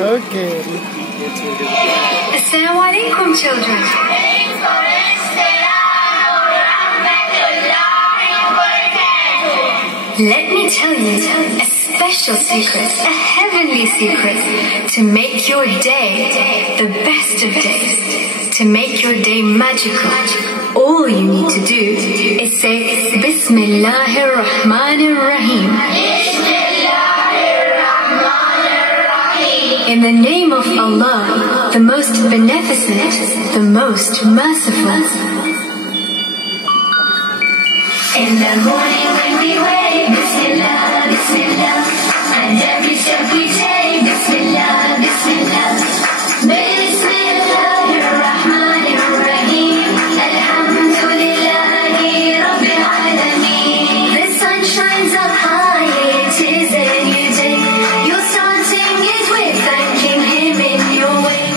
Okay. Assalamu alaikum, children. Let me tell you a special secret, a heavenly secret to make your day the best of days, to make your day magical. All you need to do is say Bismillahir Rahmanir Rahim. In the name of Allah, the most beneficent, the most merciful. In the morning when we wake, Bismillah, Bismillah, and every step we take, Bismillah, Bismillah. Bismillahir Rahmanir Rahim, Alhamdulillahi Rabbil Alameen. The sun shines up high, it is a new day. You're starting it with thanking Him in your way.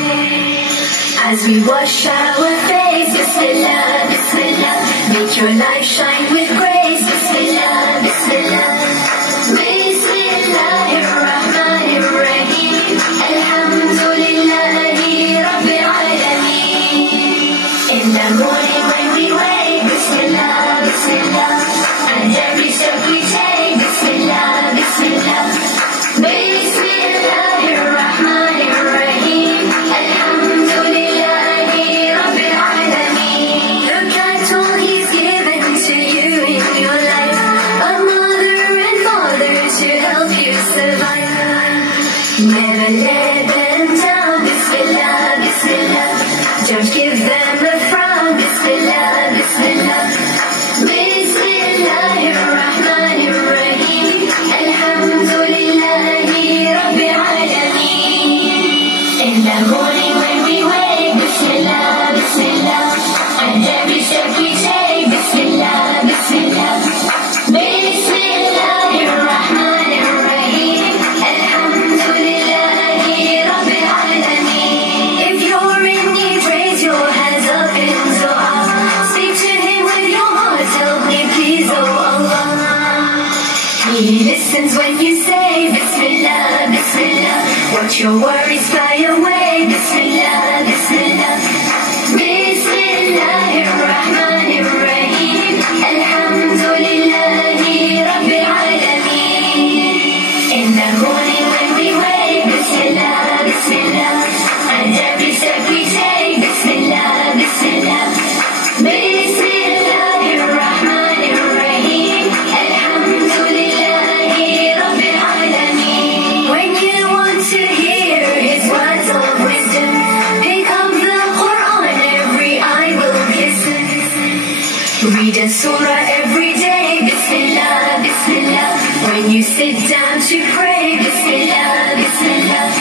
As we wash our face, Bismillah, Bismillah, make your life shine with grace, Bismillah, Bismillah. Bismillahir Rahmanir Rahim, Alhamdulillahi Rabbil Alameen. In the morning when we wake, Bismillah, Bismillah, and every step we take, Bismillah, Bismillah. Bismillahir Rahmanir Rahim, Alhamdulillahi Rabbil Alameen. Look at all He's given to you in your life, a mother and father to help you survive. Never let them down, Bismillah, Bismillah. Don't give them a frown, Bismillah, Bismillah. Bismillahir Rahmanir Rahim, Alhamdulillahi Rabbil Alameen. In the morning when we wake, Bismillah, Bismillah, and every step we take, Bismillah, Bismillah. Bismillahir Rahmanir Rahim, Alhamdulillahi Rabbil Alameen. If you're in need, raise your hands up in dua. Speak to Him with your heart, help me please, oh Allah. He listens when you say Bismillah, Bismillah. Watch your worries fly away, Bismillah, Bismillah. Bismillahir Rahmanir Rahim, Alhamdulillahi Rabbil Alameen. In the morning when we wake, Bismillah, Bismillah, and every step we take, Bismillah, Bismillah. Bismillahir Rahmanir Rahim, Alhamdulillahi Rabbil Alameen. When you want to hear His words of wisdom, pick up the Quran, every eye will listen. Read a surah every day, Bismillah, Bismillah. When you sit down to pray, Bismillah, Bismillah.